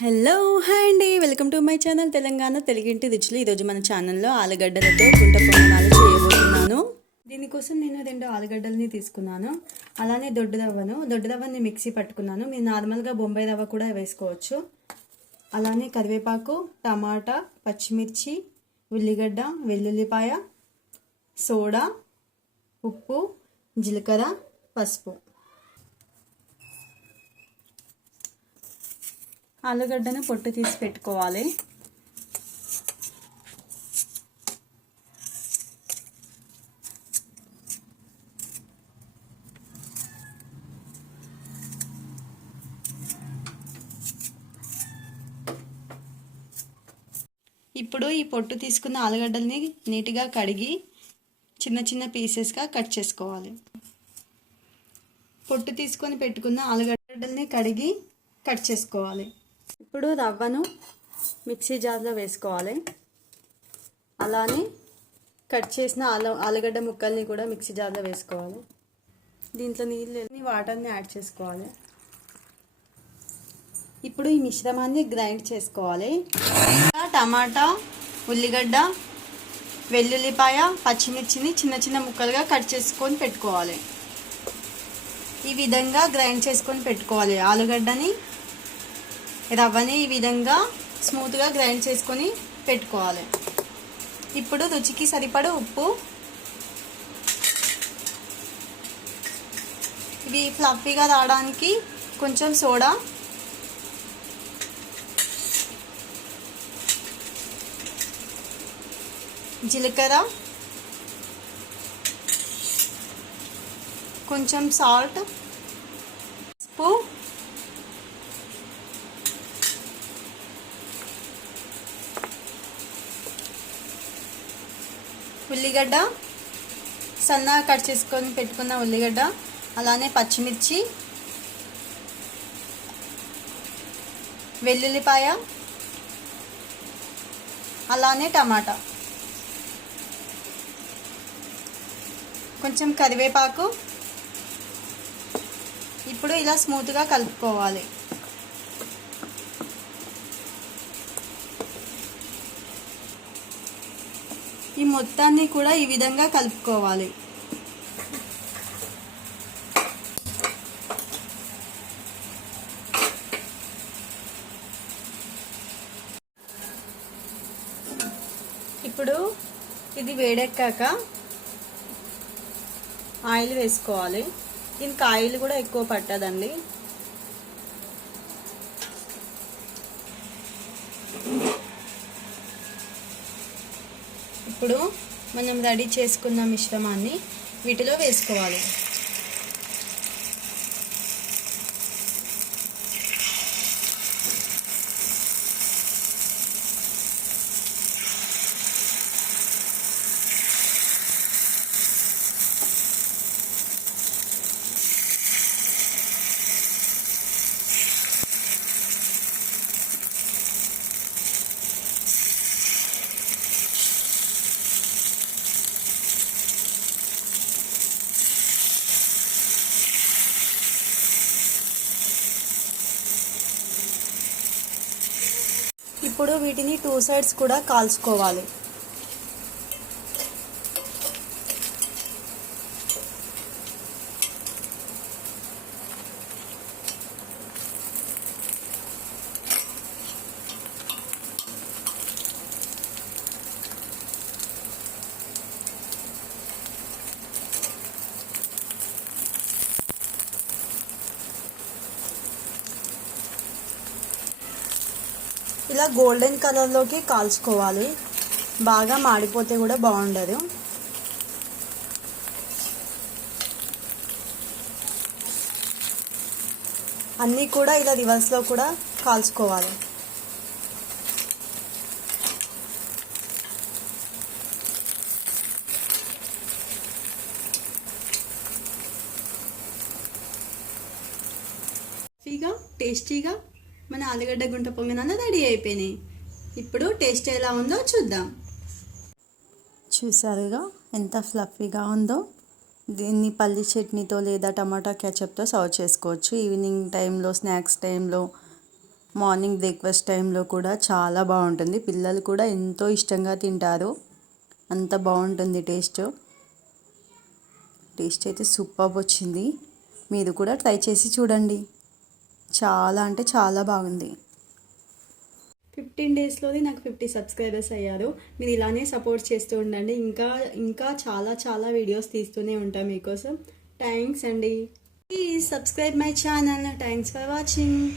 Hello hi అండి, welcome to my channel Telangana తెలుగింటి రుచులు. ఈరోజు మన ఛానల్లో ఆలుగడ్డలతో గుంట పొంగనాలు చేయబోతున్నాను. దీనికోసం నేను 2 ఆలుగడ్డల్ని తీసుకున్నాను. అలానే దొడ్డు రవ్వని మిక్సీ పట్టుకున్నాను. మీరు నార్మల్గా బొంబాయి రవ్వ కూడా వేసుకోవచ్చు. అలానే కరివేపాకు, టమాటా, పచ్చిమిర్చి, ఉల్లిగడ్డ, వెల్లుల్లిపాయ, సోడా, ఉప్పు, జీలకర్ర, పసుపు. ఆలుగడ్డను పొట్టు తీసి పెట్టుకోవాలి. ఇప్పుడు ఈ పొట్టు తీసుకున్న ఆలుగడ్డల్ని నీట్గా కడిగి చిన్న చిన్న పీసెస్గా కట్ చేసుకోవాలి. పొట్టు తీసుకొని పెట్టుకున్న ఆలుగడ్డల్ని కడిగి కట్ చేసుకోవాలి. ఇప్పుడు రవ్వను మిక్సీ జార్లో వేసుకోవాలి. అలానే కట్ చేసిన ఆలుగడ్డ ముక్కల్ని కూడా మిక్సీ జార్లో వేసుకోవాలి. దీంట్లో వాటర్ని యాడ్ చేసుకోవాలి. ఇప్పుడు ఈ మిశ్రమాన్ని గ్రైండ్ చేసుకోవాలి. టమాటా, ఉల్లిగడ్డ, వెల్లుల్లిపాయ, పచ్చిమిర్చిని చిన్న చిన్న ముక్కలుగా కట్ చేసుకొని పెట్టుకోవాలి. ఈ విధంగా గ్రైండ్ చేసుకొని పెట్టుకోవాలి. ఆలుగడ్డని, రవ్వని ఈ విధంగా స్మూత్గా గ్రైండ్ చేసుకొని పెట్టుకోవాలి. ఇప్పుడు రుచికి సరిపడా ఉప్పు, ఇవి ఫ్లఫీగా రావడానికి కొంచెం సోడా, జీలకర్ర, కొంచెం సాల్ట్, ఉప్పు, ఉల్లిగడ్డ, సన్నగా కట్ చేసుకొని పెట్టుకున్న ఉల్లిగడ్డ, అలానే పచ్చిమిర్చి, వెల్లుల్లిపాయ, అలానే టమాటా, కొంచెం కరివేపాకు. ఇప్పుడు ఇలా స్మూత్గా కలుపుకోవాలి. ఈ మొత్తాన్ని కూడా ఈ విధంగా కలుపుకోవాలి. ఇప్పుడు ఇది వేడెక్కాక ఆయిల్ వేసుకోవాలి. దీనికి ఆయిల్ కూడా ఎక్కువ పట్టదండి. ఇప్పుడు మనం రెడీ చేసుకున్న మిశ్రమాన్ని వీటిలో వేసుకోవాలి. ఇప్పుడు వీటిని 2 సైడ్స్ కూడా కాల్చుకోవాలి. ఇలా గోల్డెన్ కలర్లోకి కాల్చుకోవాలి. బాగా మాడిపోతే కూడా బాగుండదు. అన్నీ కూడా ఇలా రివర్స్లో కూడా కాల్చుకోవాలి. టేస్టీగా మన ఆలుగడ్డ గుంట పొంగనాలు రెడీ అయిపోయినాయి. ఇప్పుడు టేస్ట్ ఎలా ఉందో చూద్దాం. చూసారుగా ఎంత ఫ్లఫీగా ఉందో. దీన్ని పల్లి చట్నీతో లేదా టమాటా కెచప్తో సర్వ్ చేసుకోవచ్చు. ఈవినింగ్ టైంలో, స్నాక్స్ టైంలో, మార్నింగ్ బ్రేక్ఫాస్ట్ టైంలో కూడా చాలా బాగుంటుంది. పిల్లలు కూడా ఎంతో ఇష్టంగా తింటారు. అంత బాగుంటుంది టేస్ట్ అయితే సూపర్ వచ్చింది. మీరు కూడా ట్రై చేసి చూడండి. చాలా అంటే చాలా బాగుంది. 15 డేస్లోనే నాకు 50 సబ్స్క్రైబర్స్ అయ్యారు. మీరు ఇలానే సపోర్ట్ చేస్తూ ఉండండి. ఇంకా చాలా చాలా వీడియోస్ తీస్తూనే ఉంటాం మీకోసం. థ్యాంక్స్ అండి. Please subscribe my channel. Thanks for watching.